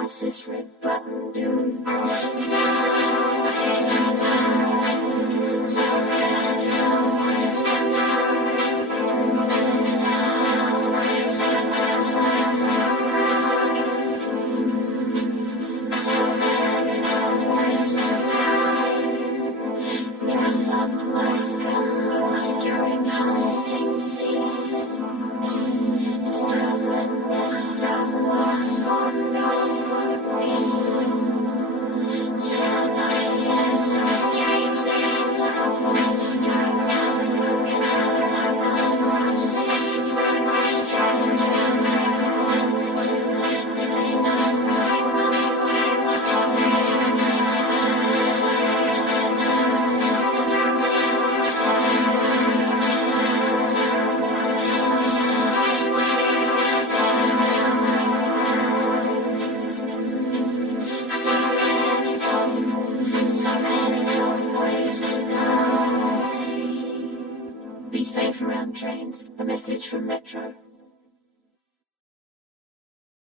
What's this red button doing? Dress up like a moose during hunting season. Disturbing nest of wasps for no good reason. Shall I change things off? Drive around the room, get out of my phone, watch scenes, run across the tracks and turn like a once. They may not ride, but they play much Be safe around trains. A message from Metro.